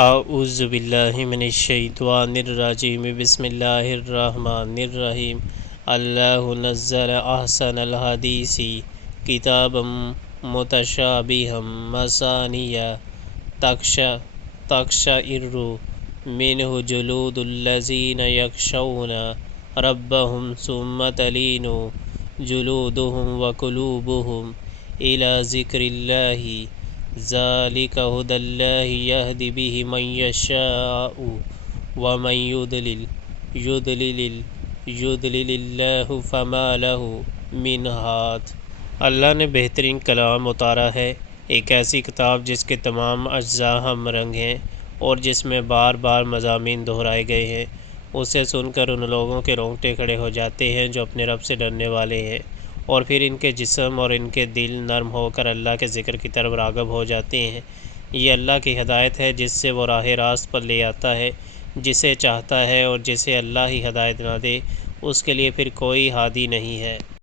اعوذ باللہ من الشیطان الرجیم بسم اللہ الرحمن الرحیم اللہ نزل احسن الحدیث کتابا متشابہا مثانیہ تقشعر منہ جلود الذین یخشون ربهم ثم تلین جلودهم وقلوبهم الی ذکر اللہ ذالک ھدی اللہ یہدی بہ من یشاء ومن یضلل اللہ فما لہ من ہاد۔ اللہ نے بہترین کلام اتارا ہے، ایک ایسی کتاب جس کے تمام اجزاء ہم رنگ ہیں اور جس میں بار بار مضامین دہرائے گئے ہیں۔ اسے سن کر ان لوگوں کے رونگٹے کھڑے ہو جاتے ہیں جو اپنے رب سے ڈرنے والے ہیں، اور پھر ان کے جسم اور ان کے دل نرم ہو کر اللہ کے ذکر کی طرف راغب ہو جاتے ہیں۔ یہ اللہ کی ہدایت ہے جس سے وہ راہ راست پر لے آتا ہے جسے چاہتا ہے، اور جسے اللہ ہی ہدایت نہ دے اس کے لیے پھر کوئی ہادی نہیں ہے۔